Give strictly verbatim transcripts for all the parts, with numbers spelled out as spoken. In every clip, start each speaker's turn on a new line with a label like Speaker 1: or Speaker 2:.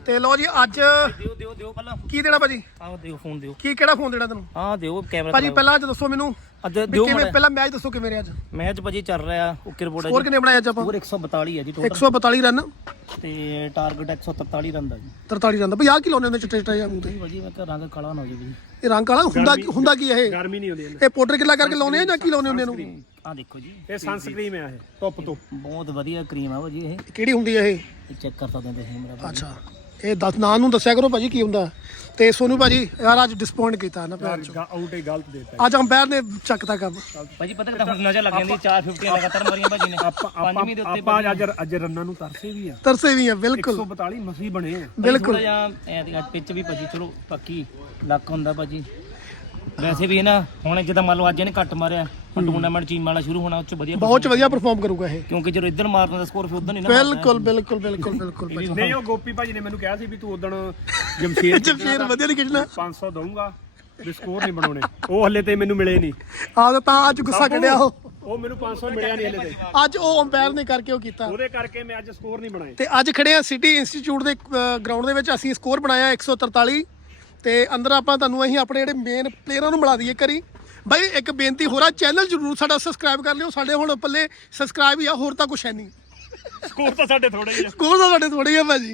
Speaker 1: ਤੇ ਲਓ ਜੀ ਅੱਜ
Speaker 2: ਦਿਓ ਦਿਓ ਦਿਓ ਪਹਿਲਾਂ
Speaker 1: ਕੀ ਦੇਣਾ ਭਾਜੀ?
Speaker 2: ਆਹ ਦਿਓ ਫੋਨ ਦਿਓ।
Speaker 1: ਕੀ ਕਿਹੜਾ ਫੋਨ ਦੇਣਾ ਤੈਨੂੰ?
Speaker 2: ਹਾਂ ਦਿਓ ਕੈਮਰਾ
Speaker 1: ਭਾਜੀ ਪਹਿਲਾਂ ਅੱਜ ਦੱਸੋ ਮੈਨੂੰ
Speaker 2: ਅੱਜ ਦਿਓ
Speaker 1: ਕਿਵੇਂ ਪਹਿਲਾਂ ਮੈਚ ਦੱਸੋ ਕਿਵੇਂ ਰਿਹਾ ਅੱਜ?
Speaker 2: ਮੈਚ ਭਾਜੀ ਚੱਲ ਰਿਹਾ ਓਕੇ ਰਿਪੋਰਟ ਹੈ
Speaker 1: ਸਕੋਰ ਕਿੰਨੇ ਬਣਾਏ ਅੱਜ ਆਪਾਂ?
Speaker 2: ਸਕੋਰ ਇੱਕ ਸੌ ਬਤਾਲੀ ਹੈ ਜੀ ਟੋਟਲ
Speaker 1: ਇੱਕ ਸੌ ਬਤਾਲੀ ਰਨ
Speaker 2: ਤੇ ਟਾਰਗੇਟ ਇੱਕ ਸੌ ਤਰਤਾਲੀ ਰਨ ਦਾ ਜੀ।
Speaker 1: ਤਰਤਾਲੀ ਰਨ ਦਾ ਭਾਈ। ਆਹ ਕੀ ਲਾਉਂਦੇ ਹੁੰਦੇ ਚਿੱਟੇ ਚਿੱਟੇ ਜਾਂ ਮੂੰਹ ਤੇ?
Speaker 2: ਭਾਜੀ ਮੈਂ ਘਰਾਂ ਦਾ ਕਾਲਾ ਨਾ ਹੋ ਜਾਵੇ ਜੀ।
Speaker 1: ਇਹ ਰੰਗ ਕਾਲਾ ਹੁੰਦਾ ਕੀ ਹੁੰਦਾ ਕੀ ਇਹ?
Speaker 3: ਗਰਮੀ ਨਹੀਂ ਹੁੰਦੀ
Speaker 1: ਇਹ ਪਾਊਡਰ ਕਿੱਲਾ ਕਰਕੇ ਲਾਉਂਦੇ ਆ ਜਾਂ ਕੀ ਲਾਉਂਦੇ ਹੁੰਦੇ ਇਹਨੂੰ?
Speaker 2: ਆਹ ਦੇਖੋ ਜੀ
Speaker 3: ਇਹ ਸਨਸਕ੍ਰੀਮ ਹੈ ਇਹ ਟੌਪ ਤੋਂ
Speaker 2: ਬਹੁਤ ਵਧੀਆ ਕਰੀਮ ਆ ਭਾਜੀ ਇਹ।
Speaker 1: ਕਿਹੜੀ ਹੁੰਦੀ ਹੈ ਇਹ?
Speaker 2: ਚੈੱਕ ਕਰ ਸਕਦੇ ਤੁਸੀਂ ਮੇਰਾ।
Speaker 1: ਅੱਛਾ ਇਹ ਦੱਸ ਨਾਂ ਨੂੰ ਦੱਸਿਆ ਕਰੋ ਭਾਜੀ ਕੀ ਹੁੰਦਾ। ਤੇ ਸੋਨੂ ਭਾਜੀ ਯਾਰ ਅੱਜ ਡਿਸਪਾਇੰਟ ਕੀਤਾ ਨਾ ਪਿਆਰ ਚ।
Speaker 3: ਆਊਟ ਹੀ ਗਲਤ ਦੇਤਾ
Speaker 1: ਅੱਜ ਅੰਪਾਇਰ ਨੇ ਚੱਕਤਾ ਕੰਮ।
Speaker 2: ਭਾਜੀ ਪਤਾ ਕਿਦਾਂ ਹੁਣ ਨਜ਼ਰ ਲੱਗ ਜਾਂਦੀ ਚਾਰ ਫਿਫਟੀ ਲਗਾਤਾਰ ਮਾਰੀਆਂ ਭਾਜੀ ਨੇ।
Speaker 3: ਆਪਾਂ
Speaker 2: ਪੰਜਵੀਂ ਦੇ ਉੱਤੇ
Speaker 3: ਆਪਾਂ ਅੱਜ ਅੱਜ ਰੰਨਾਂ ਨੂੰ ਤਰਸੇ ਵੀ ਆ।
Speaker 1: ਤਰਸੇ ਵੀ ਆ
Speaker 3: ਇੱਕ
Speaker 1: ਬਿਲਕੁਲ
Speaker 3: ਸੌ ਬਤਾਲੀ ਮਸੀ ਬਣੇ ਆ
Speaker 1: ਬਿਲਕੁਲ।
Speaker 2: ਜਾਂ ਐ ਪਿੱਚ ਵੀ ਭਾਜੀ ਚਲੋ ਪੱਕੀ ਲੱਕ ਹੁੰਦਾ ਭਾਜੀ। ਵੈਸੇ ਵੀ ਨਾ ਹੁਣ ਜਿੱਦਾਂ ਮੰਨ ਲਓ ਅੱਜ ਇਹਨੇ ਘੱਟ ਮਾਰਿਆ ਹੁਣ ਟੂਰਨਾਮੈਂਟ ਚੀਮ ਵਾਲਾ ਸ਼ੁਰੂ ਹੋਣਾ ਉਹ ਚ ਵਧੀਆ
Speaker 1: ਬਹੁਤ ਵਧੀਆ ਪਰਫਾਰਮ ਕਰੂਗਾ ਇਹ
Speaker 2: ਕਿਉਂਕਿ ਜਦੋਂ ਇੱਧਰ ਮਾਰਨ ਦਾ ਸਕੋਰ ਫਿਰ ਉਧਰ ਨਹੀਂ ਨਾ
Speaker 1: ਬਿਲਕੁਲ ਬਿਲਕੁਲ ਬਿਲਕੁਲ ਬਿਲਕੁਲ ਭਾਜੀ।
Speaker 3: ਨਹੀਂ ਉਹ ਗੋਪੀ ਭਾਜੀ ਨੇ ਮੈਨੂੰ ਕਿਹਾ ਸੀ ਵੀ ਤੂੰ ਉਦਣ ਜਮਸ਼ੇਰ
Speaker 1: ਜਮਸ਼ੇਰ ਵਧੀਆ ਨਹੀਂ ਖੇਡਣਾ
Speaker 3: ਪੰਜ ਸੌ ਦਊਂਗਾ ਵੀ ਸਕੋਰ ਨਹੀਂ ਬਣਾਉਣੇ। ਉਹ ਹੱਲੇ ਤੇ ਮੈਨੂੰ ਮਿਲੇ ਨਹੀਂ।
Speaker 1: ਆਹ ਤਾਂ ਅੱਜ ਗੁੱਸਾ ਕੱਢਿਆ ਉਹ
Speaker 3: ਉਹ ਮੈਨੂੰ ਪੰਜ ਸੌ ਮਿਲਿਆ ਨਹੀਂ ਹੱਲੇ ਤੇ।
Speaker 1: ਅੱਜ ਉਹ ਅੰਪਾਇਰ ਨੇ ਕਰਕੇ ਉਹ ਕੀਤਾ
Speaker 3: ਉਹਦੇ ਕਰਕੇ ਮੈਂ ਅੱਜ ਸਕੋਰ ਨਹੀਂ ਬਣਾਏ।
Speaker 1: ਤੇ ਅੱਜ ਖੜੇ ਆ ਸਿਟੀ ਇੰਸਟੀਚਿਊਟ ਦੇ ਗਰਾਊਂਡ ਦੇ ਵਿੱਚ। ਅਸੀਂ ਸਕੋਰ ਬਣਾਇਆ ਇੱਕ ਸੌ ਤਰਤਾਲੀ ਤੇ ਅੰਦਰ ਆਪਾਂ ਤੁਹਾਨੂੰ ਅਸੀਂ ਆਪਣੇ ਜਿਹੜੇ ਮੇਨ ਪਲੇਅਰਾਂ ਨੂੰ ਮਿਲਾ ਦਈਏ ਕਰੀ। ਬਾਈ ਇੱਕ ਬੇਨਤੀ ਹੋ ਰਿਹਾ, ਚੈਨਲ ਜਰੂਰ ਸਾਡਾ ਸਬਸਕ੍ਰਾਈਬ ਕਰ ਲਿਓ। ਸਾਡੇ ਹੁਣ ਪੱਲੇ ਸਬਸਕ੍ਰਾਈਬ ਹੀ ਆ, ਹੋਰ ਤਾਂ ਕੁਛ ਹੈ ਨਹੀਂ।
Speaker 3: ਸਕੋਰ ਤਾਂ ਸਾਡੇ ਥੋੜੇ ਹੀ ਆ।
Speaker 1: ਸਕੋਰ ਤਾਂ ਸਾਡੇ ਥੋੜੇ ਹੀ ਆ ਭਾਜੀ।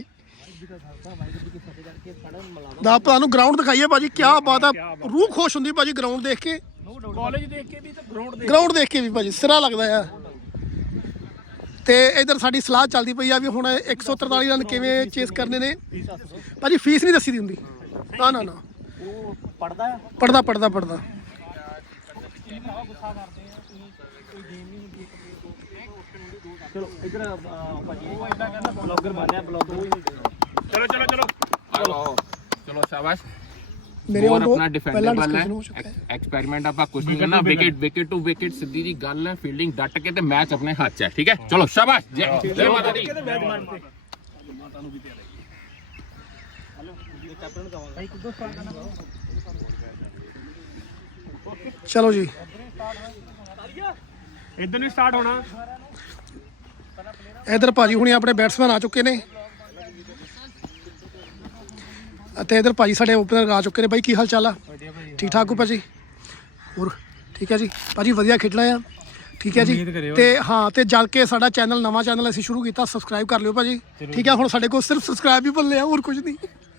Speaker 1: ਦਾ ਤੁਹਾਨੂੰ ਗਰਾਊਂਡ ਦਿਖਾਈਏ ਭਾਜੀ, ਕੀ ਬਾਤ ਆ। ਰੂਹ ਖੁਸ਼ ਹੁੰਦੀ ਭਾਜੀ ਗਰਾਊਂਡ ਦੇਖ ਕੇ।
Speaker 3: ਕਾਲਜ ਦੇਖ ਕੇ ਵੀ ਤੇ ਗਰਾਊਂਡ ਦੇਖ
Speaker 1: ਗਰਾਊਂਡ ਦੇਖ ਕੇ ਵੀ ਭਾਜੀ ਸਿਰਾ ਲੱਗਦਾ ਆ। ਤੇ ਇਧਰ ਸਾਡੀ ਸਲਾਹ ਚੱਲਦੀ ਪਈ ਆ ਵੀ ਹੁਣ ਇੱਕ ਸੌ ਤਰਤਾਲੀ ਰਨ ਕਿਵੇਂ ਚੇਸ ਕਰਨੇ ਨੇ। ਭਾਜੀ ਫੀਸ ਨਹੀਂ ਦੱਸੀ ਦੀ ਹੁੰਦੀ। ਨਾ ਨਾ ਨਾ
Speaker 2: ਉਹ ਪੜਦਾ ਆ
Speaker 1: ਪੜਦਾ ਪੜਦਾ ਪੜਦਾ
Speaker 2: ਚਲੋ ਇੱਧਰ ਭਾਜੀ ਉਹ ਇਦਾਂ ਕਹਿੰਦਾ ਬਲੌਗਰ ਬਣਿਆ ਬਲੌਗਰ।
Speaker 3: ਚਲੋ ਚਲੋ ਚਲੋ
Speaker 4: ਚਲੋ ਚਲੋ ਸ਼ਾਬਾਸ਼।
Speaker 1: ਮੇਰੇ
Speaker 4: ਹੋਰ
Speaker 1: ਵੱਲੋਂ
Speaker 4: ਆਪਣਾ
Speaker 1: ਪਹਿਲਾ
Speaker 4: ਡਿਫੈਂਡਰ
Speaker 1: ਡਿਸਕਸ਼ਨ
Speaker 4: ਹੈ।
Speaker 1: ਹੋ ਚੁੱਕਾ ਹੈ।
Speaker 4: ਐਕਸਪੈਰੀਮੈਂਟ ਆਪਾਂ ਕੁਝ ਨਹੀਂ ਕਰਨਾ। ਵਿਕਟ ਵਿਕਟ ਟੂ ਵਿਕਟ ਸਿੱਧੀ ਜੀ ਗੱਲ ਹੈ। ਫੀਲਡਿੰਗ ਡਟ ਕੇ ਤੇ ਮੈਚ ਆਪਣੇ ਹੱਥ 'ਚ ਹੈ। ਠੀਕ ਹੈ ਚਲੋ ਸ਼ਾਬਾਸ਼। ਜੈ ਜੈ ਮਾਤਾ ਦੀ।
Speaker 1: ਚਲੋ ਜੀ
Speaker 3: ਇਦਾਂ ਨਹੀਂ ਸਟਾਰਟ ਹੋਣਾ।
Speaker 1: ਇਧਰ ਭਾਜੀ ਹੁਣੀ ਆਪਣੇ ਬੈਟਸਮੈਨ ਆ ਚੁੱਕੇ ਨੇ ਅਤੇ ਇਧਰ ਭਾਜੀ ਸਾਡੇ ਓਪਨਰ ਆ ਚੁੱਕੇ ਨੇ। ਬਾਈ ਕੀ ਹਾਲ ਚਾਲ ਆ? ਠੀਕ ਠਾਕ ਹੋ ਭਾਜੀ? ਹੋਰ ਠੀਕ ਹੈ ਜੀ ਭਾਜੀ, ਵਧੀਆ ਖੇਡਣਾ ਆ। ਠੀਕ ਹੈ ਜੀ। ਤੇ ਹਾਂ ਤੇ ਜਦ ਕੇ ਸਾਡਾ ਚੈਨਲ ਨਵਾਂ ਚੈਨਲ ਅਸੀਂ ਸ਼ੁਰੂ ਕੀਤਾ, ਸਬਸਕ੍ਰਾਈਬ ਕਰ ਲਿਓ ਭਾਜੀ। ਠੀਕ ਹੈ ਹੁਣ ਸਾਡੇ ਕੋਲ ਸਿਰਫ ਸਬਸਕ੍ਰਾਈਬ ਹੀ ਭੁੱਲੇ ਆ, ਹੋਰ ਕੁਝ ਨਹੀਂ।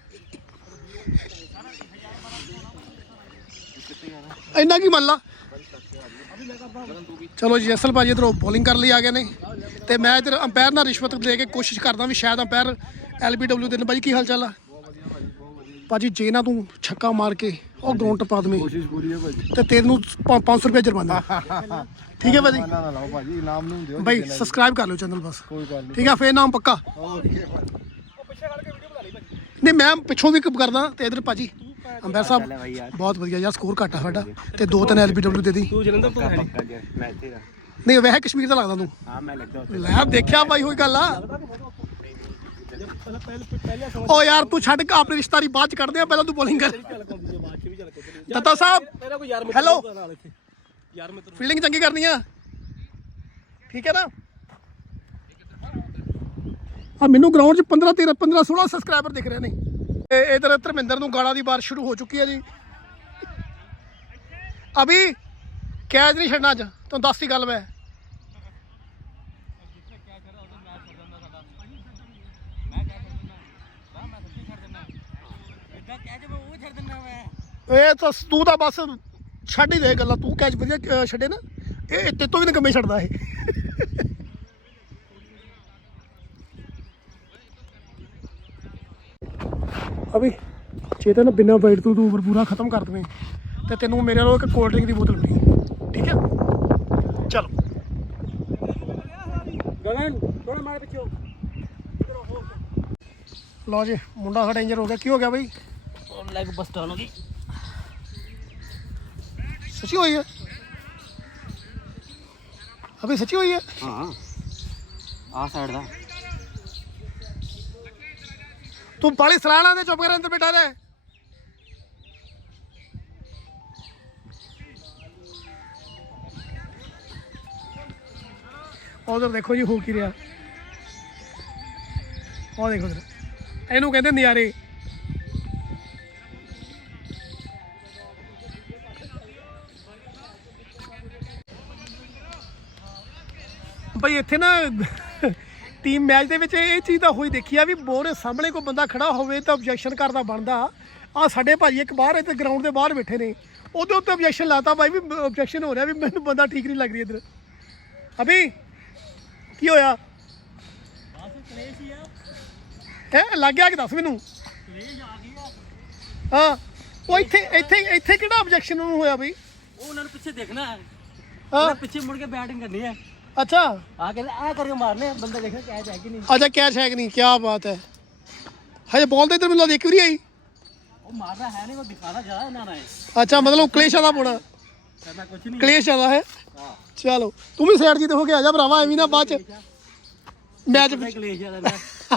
Speaker 1: ਇੰਨਾ ਕੀ ਮੰਨ ਲਾ। ਚਲੋ ਜੀ ਅਸਲ ਭਾਜੀ ਇੱਧਰੋਂ ਬੋਲਿੰਗ ਕਰਨ ਲਈ ਆ ਗਏ ਨੇ ਤੇ ਮੈਂ ਇੱਧਰ ਅੰਪਾਇਰ ਨਾਲ ਰਿਸ਼ਵਤ ਦੇ ਕੇ ਕੋਸ਼ਿਸ਼ ਕਰਦਾ ਵੀ ਸ਼ਾਇਦ ਅੰਪਾਇਰ ਐਲ ਬੀ ਡਬਲਿਊ ਦੇਣ। ਭਾਜੀ ਕੀ ਹਾਲ ਚਾਲ ਆ? ਭਾਜੀ ਜੇ ਨਾ ਤੂੰ ਛੱਕਾ ਮਾਰ ਕੇ ਉਹ ਗਰਾਊਂਡ ਟਪਾ ਦਵੇਂ
Speaker 3: ਕੋਸ਼ਿਸ਼ ਪੂਰੀ ਹੈ ਭਾਜੀ
Speaker 1: ਤੇ ਤੈਨੂੰ ਪੰਜ ਸੌ ਰੁਪਏ ਜੁਰਮਾਨਾ। ਠੀਕ ਹੈ ਭਾਜੀ?
Speaker 5: ਨਾ ਨਾ ਲਾਓ ਭਾਜੀ, ਇਨਾਮ ਨੂੰ ਦਿਓ।
Speaker 1: ਭਾਈ ਸਬਸਕ੍ਰਾਈਬ ਕਰ ਲਿਓ ਚੈਨਲ ਬਸ।
Speaker 5: ਕੋਈ ਗੱਲ ਨਹੀਂ।
Speaker 1: ਠੀਕ ਹੈ ਫੇਰ ਨਾਮ ਪੱਕਾ। ਨਹੀਂ ਮੈਂ ਪਿੱਛੋਂ ਵੀ ਕਰਦਾ ਤੇ ਇਧਰ ਭਾਜੀ ਅੰਪਾਇਰ ਸਾਹਿਬ ਬਹੁਤ ਵਧੀਆ ਯਾਰ। ਸਕੋਰ ਘੱਟ ਆ ਸਾਡਾ ਤੇ ਦੋ ਤਿੰਨ ਐਲ ਬੀ ਡਬਲਿਊ ਦੇ ਦੀ।
Speaker 2: ਤੂੰ ਜਲੰਧਰ ਤੋਂ ਹੈ
Speaker 1: ਨਹੀਂ ਵੈਸੇ ਕਸ਼ਮੀਰ ਦਾ ਲੱਗਦਾ ਤੂੰ।
Speaker 2: ਹਾਂ ਮੈਂ ਲੱਗਦਾ
Speaker 1: ਲੈ ਦੇਖਿਆ ਭਾਈ ਹੋਈ ਗੱਲ ਆ। ਓ ਯਾਰ ਤੂੰ ਛੱਡ ਕੇ ਆਪਣੀ ਰਿਸ਼ਤਾਰੀ ਬਾਅਦ ਚ ਕੱਢਦੇ ਆ, ਪਹਿਲਾਂ ਤੂੰ ਬੋਲਿੰਗ ਕਰ। ਦੱਤਾ ਸਾਹਿਬ ਹੈਲੋ। ਫੀਲਡਿੰਗ ਚੰਗੀ ਕਰਨੀ ਆ। ਠੀਕ ਹੈ ਨਾ? ਆ ਮੈਨੂੰ ਗਰਾਊਂਡ 'ਚ ਪੰਦਰਾਂ ਤੇਰਾਂ ਪੰਦਰਾਂ ਸੋਲਾਂ ਸਬਸਕ੍ਰਾਈਬਰ ਦਿਖ ਰਹੇ ਨੇ। ਤੇ ਇਧਰ ਧਰਮਿੰਦਰ ਨੂੰ ਗਾਲਾਂ ਦੀ ਬਾਰਿਸ਼ ਸ਼ੁਰੂ ਹੋ ਚੁੱਕੀ ਹੈ ਜੀ। ਅਭੀ ਕੈਚ ਨਹੀਂ ਛੱਡਣਾ ਅੱਜ, ਤੁਹਾਨੂੰ ਦੱਸ ਦੀ ਗੱਲ ਮੈਂ। ਇਹ ਤਾਂ ਤੂੰ ਤਾਂ ਬਸ ਛੱਡ ਹੀ ਦੇ ਗੱਲਾਂ। ਤੂੰ ਕੈਚ ਵਧੀਆ ਛੱਡੇ ਨਾ, ਇਹ ਤੇ ਤੋਂ ਵੀ ਨਾ ਕੰਮੇ ਛੱਡਦਾ ਇਹ। ਅਭੀ ਚੇਤਨ ਬਿਨਾਂ ਵਾਈਟ ਤੋਂ ਤੂੰ ਓਵਰ ਪੂਰਾ ਖਤਮ ਕਰ ਦਵੇਂ ਤੇ ਤੈਨੂੰ ਮੇਰੇ ਨਾਲ ਇੱਕ ਕੋਲਡ ਡਰਿੰਕ ਦੀ ਬੋਤਲ ਫਰੀ। ਠੀਕ ਹੈ ਚਲੋ।
Speaker 3: ਗਗਨ ਥੋੜਾ ਮਾਰੇ ਪਿੱਛੇ।
Speaker 1: ਲਓ ਜੀ ਮੁੰਡਾ ਸਾਡਾ ਇੰਜਰ ਹੋ ਗਿਆ। ਕੀ ਹੋ ਗਿਆ ਬਈ?
Speaker 2: ਲੈਗ ਬਸਟਰ ਹੋ ਗਈ।
Speaker 1: ਸੱਚੀ ਹੋਈ ਹੈ? ਅਭੀ ਸੱਚੀ ਹੋਈ ਹੈ?
Speaker 2: ਹਾਂ ਆ ਸਾਈਡ ਦਾ।
Speaker 1: ਤੂੰ ਬਾਲੀ ਸਲਾਣਾ ਦੇ ਚੁੱਪ ਕਰ ਅੰਦਰ ਬੈਠਾ ਰਹਿ। ਉਧਰ ਦੇਖੋ ਜੀ ਹੋ ਕੀ ਰਿਹਾ। ਉਹ ਦੇਖੋ ਉਧਰ ਇਹਨੂੰ ਕਹਿੰਦੇ ਨਜ਼ਾਰੇ। ਭਾਈ ਇੱਥੇ ਨਾ ਟੀਮ ਮੈਚ ਦੇ ਵਿੱਚ ਇਹ ਚੀਜ਼ ਤਾਂ ਹੋਈ ਦੇਖੀ ਆ ਵੀ ਬੋਰ ਸਾਹਮਣੇ ਕੋਈ ਬੰਦਾ ਖੜਾ ਹੋਵੇ ਤਾਂ ਆਬਜੈਕਸ਼ਨ ਕਰਦਾ ਬਣਦਾ। ਆ ਸਾਡੇ ਭਾਜੀ ਇੱਕ ਬਾਹਰ ਇੱਥੇ ਗਰਾਊਂਡ ਦੇ ਬਾਹਰ ਬੈਠੇ ਨੇ, ਉਹਦੇ ਉੱਤੇ ਆਬਜੈਕਸ਼ਨ ਲਾਤਾ ਬਾਈ ਵੀ ਆਬਜੈਕਸ਼ਨ ਹੋ ਰਿਹਾ ਵੀ ਮੈਨੂੰ ਬੰਦਾ ਠੀਕ ਨਹੀਂ ਲੱਗ ਰਹੀ ਇੱਧਰ। ਅਭੀ ਕੀ ਹੋਇਆ ਹੈ? ਲੱਗ ਗਿਆ ਕਿ ਦੱਸ ਮੈਨੂੰ। ਹਾਂ ਉਹ ਇੱਥੇ ਇੱਥੇ ਇੱਥੇ ਕਿਹੜਾ ਆਬਜੈਕਸ਼ਨ ਉਹਨੂੰ ਹੋਇਆ ਬਈ?
Speaker 2: ਉਹ ਉਹਨਾਂ ਨੂੰ ਪਿੱਛੇ ਦੇਖਣਾ ਹੈ,
Speaker 1: ਹਾਂ
Speaker 2: ਪਿੱਛੇ ਮੁੜ ਕੇ ਬੈਟਿੰਗ ਕਰਨੀ ਹੈ।
Speaker 1: ਅੱਛਾ
Speaker 2: ਆ ਕਹਿੰਦੇ ਆ ਕਰਕੇ ਮਾਰਨੇ ਬੰਦਾ ਦੇਖਣਾ ਕੈਚ ਹੈ ਕਿ ਨਹੀਂ।
Speaker 1: ਅੱਛਾ ਕੈਚ ਹੈ ਕਿ ਨਹੀਂ, ਕੀ ਬਾਤ ਹੈ। ਹਜੇ ਬਾਲ ਤਾਂ ਇੱਧਰ ਮੈਨੂੰ ਦੇਖ ਵੀ ਆਈ।
Speaker 2: ਉਹ ਮਾਰਨਾ ਹੈ ਨਹੀਂ, ਉਹ ਦਿਖਾਣਾ ਜ਼ਿਆਦਾ ਇਹਨਾਂ ਨੇ।
Speaker 1: ਅੱਛਾ ਮਤਲਬ ਕਲੇਸ਼ ਜ਼ਿਆਦਾ ਪਾਉਣਾ,
Speaker 2: ਕਰਨਾ ਕੁਝ ਨਹੀਂ,
Speaker 1: ਕਲੇਸ਼ ਜ਼ਿਆਦਾ ਹੈ। ਚਲੋ ਤੂੰ ਵੀ ਸਾਈਡ ਜੀ ਤੇ ਹੋ ਕੇ ਆ ਜਾ ਭਰਾਵਾ, ਐਵੇਂ ਨਾ ਬਾਅਦ ਚ ਮੈਚ
Speaker 2: ਕਲੇਸ਼ ਜ਼ਿਆਦਾ।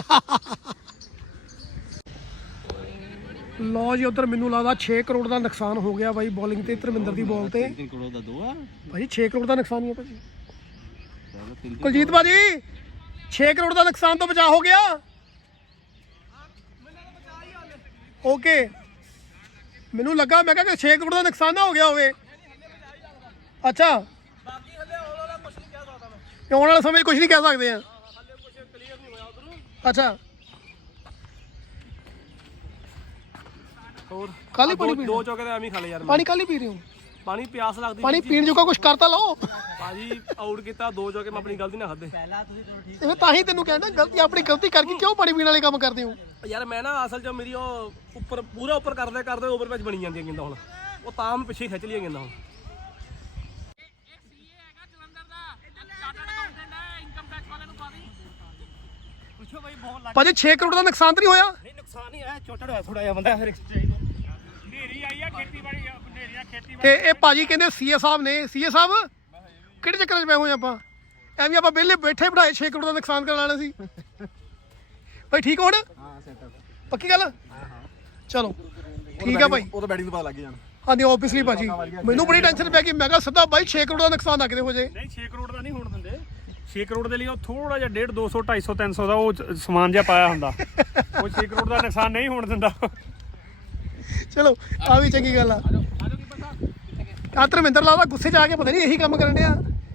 Speaker 1: ਲਓ ਜੀ ਉਧਰ ਮੈਨੂੰ ਲੱਗਦਾ ਛੇ ਕਰੋੜ ਦਾ ਨੁਕਸਾਨ ਹੋ ਗਿਆ ਬਾਈ ਬੋਲਿੰਗ ਤੇ ਧਰਮਿੰਦਰ ਦੀ ਬਾਲ ਤੇ।
Speaker 2: ਤਿੰਨ ਕਰੋੜ ਦਾ ਦੋ ਆ
Speaker 1: ਭਾਜੀ ਛੇ ਕਰੋੜ ਦਾ ਨੁਕਸਾਨ ਹੀ ਹੈ ਭਾਜੀ। ਕੁਲਜੀਤ ਭਾਜੀ ਛੇ ਕਰੋੜ ਦਾ ਨੁਕਸਾਨ ਤੋਂ ਬਚਾ ਹੋ ਗਿਆ। ਓਕੇ ਮੈਨੂੰ ਲੱਗਾ ਮੈਂ ਕਿਹਾ ਕਿ ਛੇ ਕਰੋੜ ਦਾ ਨੁਕਸਾਨ ਨਾ ਹੋ ਗਿਆ ਹੋਵੇ। ਅੱਛਾ ਆਉਣ ਵਾਲੇ ਸਮੇਂ 'ਚ ਕੁਝ ਨਹੀਂ ਕਹਿ ਸਕਦੇ ਆ। ਅੱਛਾ
Speaker 3: ਹੋਰ
Speaker 1: ਕੱਲ ਹੀ ਪਾਣੀ ਪੀ
Speaker 3: ਦੋ ਚੌਕੇ ਤਾਂ ਐਵੇਂ ਹੀ ਖਾ ਲਏ ਯਾਰ।
Speaker 1: ਪਾਣੀ ਕੱਲ ਹੀ ਪੀ ਰਹੇ ਹੋ?
Speaker 3: ਪਾਣੀ ਪਿਆਸ ਲੱਗਦੀ
Speaker 1: ਪਾਣੀ ਪੀਣ ਜੋਗਾ ਕੁਝ ਕਰਤਾ ਲਓ।
Speaker 3: ਭਾਜੀ ਆਊਟ ਕੀਤਾ ਦੋ ਚੌਕੇ, ਮੈਂ ਆਪਣੀ ਗਲਤੀ ਨਾ ਖਾਦੇ।
Speaker 2: ਪਹਿਲਾਂ ਤੁਸੀਂ ਚਲੋ ਠੀਕ
Speaker 1: ਇਹ ਤਾਂ ਹੀ ਤੈਨੂੰ ਕਹਿੰਦਾ ਗਲਤੀ ਆਪਣੀ ਗਲਤੀ ਕਰਕੇ ਕਿਉਂ ਪਾਣੀ ਪੀਣ ਵਾਲੇ ਕੰਮ ਕਰਦੇ ਹੋ?
Speaker 3: ਯਾਰ ਮੈਂ ਨਾ ਅਸਲ 'ਚ ਮੇਰੀ ਉਹ ਉੱਪਰ ਪੂਰਾ ਉੱਪਰ ਕਰਦੇ ਕਰਦੇ ਓਵਰ ਮੈਚ ਬਣੀ ਜਾਂਦੀ ਹੈ ਗੇਂਦਾਂ ਹੁਣ, ਉਹ ਤਾਂ ਮੈਂ ਪਿੱਛੇ ਖਿੱਚ ਲਈਆਂ ਗੇਂਦਾਂ ਹੁਣ।
Speaker 2: ਪੁੱਛੋ ਬਾਈ ਬਹੁਤ ਲੱਗ
Speaker 1: ਭਾਜੀ ਛੇ ਕਰੋੜ ਦਾ ਨੁਕਸਾਨ ਤਾਂ ਨਹੀਂ ਹੋਇਆ?
Speaker 2: ਨਹੀਂ ਨੁਕਸਾਨ ਹੀ ਆਇਆ, ਛੋਟਾ ਹੋਇਆ ਥੋੜਾ ਜਿਹਾ ਬੰਦਾ ਫਿਰ।
Speaker 3: ਹਨੇਰੀ ਆਈ ਆ ਖੇਤੀਬਾੜੀ, ਹਨੇਰੀ ਆ ਖੇਤੀ।
Speaker 1: ਤੇ ਇਹ ਭਾਜੀ ਕਹਿੰਦੇ ਸੀਏ ਸਾਹਿਬ ਨੇ, ਸੀਏ ਸਾਹਿਬ ਕਿਹੜੇ ਚੱਕਰਾਂ 'ਚ ਪਏ ਹੋਏ ਆਪਾਂ? ਐਵੇਂ ਆਪਾਂ ਵਿਹਲੇ ਬੈਠੇ ਬਿਠਾਏ ਛੇ ਕਰੋੜ ਦਾ ਨੁਕਸਾਨ ਕਰਨ ਵਾਲੇ ਸੀ। ਭਾਈ ਠੀਕ ਹੋਣ?
Speaker 5: ਹਾਂ ਸੈਟ
Speaker 1: ਪੱਕੀ ਗੱਲ? ਚਲੋ ਠੀਕ ਆ ਭਾਈ।
Speaker 5: ਉਹ ਤਾਂ ਬੈਟਿੰਗ ਤੋਂ ਪਤਾ ਲੱਗ ਜਾਣਾ।
Speaker 1: ਹਾਂਜੀ ਓਬਵੀਅਸਲੀ ਭਾਜੀ ਮੈਨੂੰ ਬੜੀ ਟੈਨਸ਼ਨ ਪੈ ਗਈ। ਮੈਂ ਕਿਹਾ ਸਿੱਧਾ ਬਾਈ ਛੇ ਕਰੋੜ ਦਾ ਨੁਕਸਾਨ ਨਾ ਕਿਤੇ ਹੋ ਜਾਏ।
Speaker 3: ਨਹੀਂ ਛੇ ਕਰੋੜ ਦਾ ਨਹੀਂ ਹੋਣ ਦਿੰਦੇ। ਛੇ ਕਰੋੜ ਦੇ ਲਈ ਉਹ ਥੋੜਾ ਜਿਹਾ ਡੇਢ ਦੋ ਸੌ ਢਾਈ ਸੌ ਤਿੰਨ ਸੌ ਦਾ ਉਹ ਚ- ਸਮਾਨ ਜਿਹਾ ਪਾਇਆ ਹੁੰਦਾ। ਉਹ ਛੇ ਕਰੋੜ ਦਾ ਨੁਕਸਾਨ ਨਹੀਂ ਹੋਣ ਦਿੰਦਾ।
Speaker 1: ਚਲੋ ਆ ਵੀ ਚੰਗੀ ਗੱਲ ਆ। ਆ ਧਰਮਿੰਦਰ ਲਾਲਾ ਗੁੱਸੇ 'ਚ ਆ ਕੇ ਪਤਾ ਨਹੀਂ ਇਹੀ ਕੰਮ ਕਰਨ ਡਿਆ।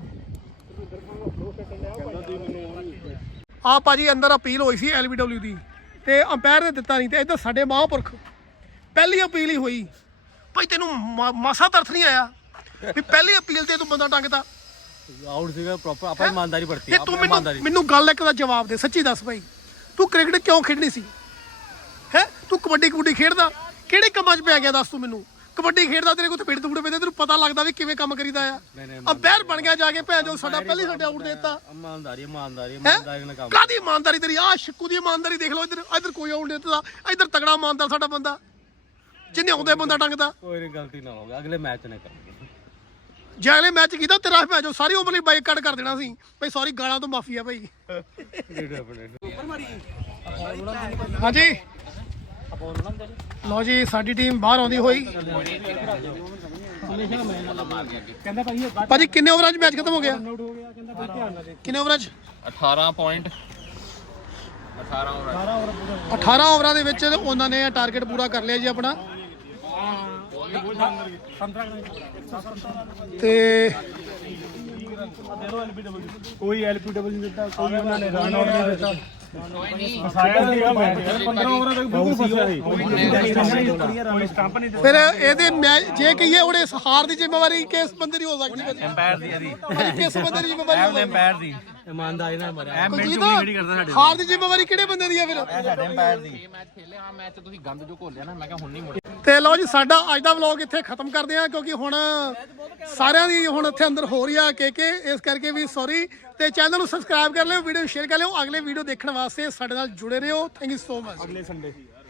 Speaker 1: ਆ ਭਾਜੀ ਅੰਦਰ ਅਪੀਲ ਹੋਈ ਸੀ ਐਲ ਬੀ ਡਬਲਿਊ ਦੀ ਤੇ ਅੰਪਾਇਰ ਨੇ ਦਿੱਤਾ ਨਹੀਂ, ਤੇ ਇੱਧਰ ਸਾਡੇ ਮਹਾਂਪੁਰਖ ਪਹਿਲੀ ਅਪੀਲ ਹੀ ਹੋਈ। ਭਾਈ ਤੈਨੂੰ ਮਾ- ਮਾਸਾ ਤਰਸ ਨਹੀਂ ਆਇਆ ਵੀ ਪਹਿਲੀ ਅਪੀਲ ਤੇ ਤੂੰ ਬੰਦਾ ਟੰਗਦਾ?
Speaker 2: ਆਊਟ ਸੀਗਾ ਪ੍ਰੋਪਰ, ਆਪਾਂ ਇਮਾਨਦਾਰੀ ਵਰਤੀ।
Speaker 1: ਤੇ ਤੂੰ ਮੈਨੂੰ ਮੈਨੂੰ ਗੱਲ ਇੱਕ ਦਾ ਜਵਾਬ ਦੇ, ਸੱਚੀ ਦੱਸ ਭਾਈ ਤੂੰ ਕ੍ਰਿਕਟ ਕਿਉਂ ਖੇਡਣੀ ਸੀ? ਹੈ ਤੂੰ ਕਬੱਡੀ ਕਬੱਡੀ ਖੇਡਦਾ ਕਿਹੜੇ ਕੰਮਾਂ 'ਚ ਪੈ ਗਿਆ ਦੱਸ ਤੂੰ ਮੈਨੂੰ? ਕਬੱਡੀ ਖੇਡਦਾ ਤੇਰੇ ਕੋਲ ਤੇ ਪੇੜ ਤੂੜੇ ਪੈਂਦੇ, ਤੈਨੂੰ ਪਤਾ ਲੱਗਦਾ ਵੀ ਕਿਵੇਂ ਕੰਮ ਕਰੀਦਾ ਆ। ਅੰਪਾਇਰ ਬਣ ਗਿਆ ਜਾ ਕੇ ਭੈਣ ਜੋ ਸਾਡਾ ਪਹਿਲੀ ਸਾਡੇ ਆਊਟ ਦੇਤਾ।
Speaker 2: ਇਮਾਨਦਾਰੀ ਇਮਾਨਦਾਰੀ
Speaker 1: ਹੈਂ?
Speaker 2: ਇਮਾਨਦਾਰੀ ਨਾਲ ਕੰਮ।
Speaker 1: ਕਾਹਦੀ ਇਮਾਨਦਾਰੀ ਤੇਰੀ? ਆਹ ਸ਼ਿੱਕੂ ਦੀ ਇਮਾਨਦਾਰੀ ਦੇਖ ਲਓ। ਇੱਧਰ ਇੱਧਰ ਕੋਈ ਆਊਟ ਨਹੀਂ ਦਿੱਤਾ, ਇੱਧਰ ਤਗੜਾ ਇਮਾਨਦਾਰ ਸਾਡਾ ਬੰਦਾ ਜਿੰਨੇ ਆਉਂਦੇ ਬੰਦਾ ਟੰਗਦਾ।
Speaker 2: ਕੋਈ ਨਹੀਂ ਗਲਤੀ ਨਾ ਹੋਵੇ, ਅਗਲੇ ਮੈਚ ਨੇ ਕਰਾਂਗੇ।
Speaker 1: ਜੇ ਅਗਲੇ ਮੈਚ ਕੀਤਾ ਤੇਰਾ ਭੈਣ ਜੋ ਸਾਰੀ ਉਮਰ ਲਈ ਬਾਈਕ ਕੱਟ ਕਰ ਦੇਣਾ ਸੀ। ਭਾਈ ਸੌਰੀ ਗਾਲਾਂ ਤੋਂ ਮਾਫੀ ਆ ਭਾਈ। ਹਾਂਜੀ ਲਓ ਜੀ ਸਾਡੀ ਟੀਮ ਬਾਹਰ ਆਉਂਦੀ ਹੋਈ। ਭਾਜੀ ਕਿੰਨੇ ਓਵਰਾਂ 'ਚ ਮੈਚ ਖਤਮ ਹੋ ਗਿਆ? ਕਿੰਨੇ ਓਵਰਾਂ 'ਚ?
Speaker 4: ਅਠਾਰਾਂ ਪੁਆਇੰਟ ਅਠਾਰਾਂ ਓਵਰ।
Speaker 1: ਅਠਾਰਾਂ ਓਵਰਾਂ ਦੇ ਵਿੱਚ ਉਹਨਾਂ ਨੇ ਟਾਰਗੇਟ ਪੂਰਾ ਕਰ ਲਿਆ ਜੀ ਆਪਣਾ। ਤੇ
Speaker 3: ਕੋਈ ਐਲ ਪੀ ਡਬਲ ਨਹੀਂ ਦਿੱਤਾ, ਕੋਈ ਉਹਨਾਂ ਨੇ ਰਨ ਆਊਟ ਨਹੀਂ ਦਿੱਤਾ। ਫਸਾਇਆ ਸੀਗਾ ਮੈਚ ਪੰਦਰਾਂ ਓਵਰਾਂ ਤੱਕ ਬਿਲਕੁਲ ਫਸਿਆ ਸੀ। ਕੋਈ ਸਟੰਪ ਨਹੀਂ ਦਿੱਤਾ।
Speaker 1: ਫਿਰ ਇਹਦੇ ਮੈਚ ਜੇ ਕਹੀਏ ਉਹਦੇ ਹਾਰ ਦੀ ਜ਼ਿੰਮੇਵਾਰੀ ਕਿਸ ਬੰਦੇ ਦੀ ਹੋ ਸਕਦੀ ਹੈ?
Speaker 2: ਅੰਪਾਇਰ ਦੀ ਇਹਦੀ,
Speaker 1: ਕਿਸ ਬੰਦੇ ਦੀ ਜ਼ਿੰਮੇਵਾਰੀ ਹੋ ਸਕਦੀ ਹੈ?
Speaker 2: ਅੰਪਾਇਰ ਦੀ ਇਮਾਨਦਾਰੀ ਨਾਲ ਮਰਿਆ।
Speaker 1: ਕੁਲਜੀਤ, ਹਾਰ ਦੀ ਜ਼ਿੰਮੇਵਾਰੀ ਕਿਹੜੇ ਬੰਦੇ ਦੀ ਆ ਫਿਰ?
Speaker 2: ਸਾਡੇ ਅੰਪਾਇਰ ਦੀ।
Speaker 4: ਇਹ ਮੈਚ ਖੇਲੇ ਆ, ਮੈਚ ਤੁਸੀਂ ਗੰਦ ਜੋ ਘੋਲਿਆ ਨਾ, ਮੈਂ ਕਿਹਾ ਹੁਣ ਨਹੀਂ ਮੁੜ।
Speaker 1: ਤੇ ਲਓ ਜੀ ਸਾਡਾ ਅੱਜ ਦਾ ਵਲੌਗ ਇੱਥੇ ਖਤਮ ਕਰਦੇ ਆ ਕਿਉਂਕਿ ਹੁਣ ਸਾਰਿਆਂ ਦੀ ਹੁਣ ਇੱਥੇ ਅੰਦਰ ਹੋ ਰਹੀ ਆ ਕੇ ਕੇ ਇਸ ਕਰਕੇ ਵੀ ਸੌਰੀ। ਤੇ ਚੈਨਲ ਨੂੰ ਸਬਸਕ੍ਰਾਈਬ ਕਰ ਲਿਓ, ਵੀਡੀਓ ਸ਼ੇਅਰ ਕਰ ਲਿਓ। ਅਗਲੇ ਵੀਡੀਓ ਦੇਖਣ ਵਾਸਤੇ ਸਾਡੇ ਨਾਲ ਜੁੜੇ ਰਹੋ। Thank you so much.
Speaker 3: ਅਗਲੇ ਸੰਡੇ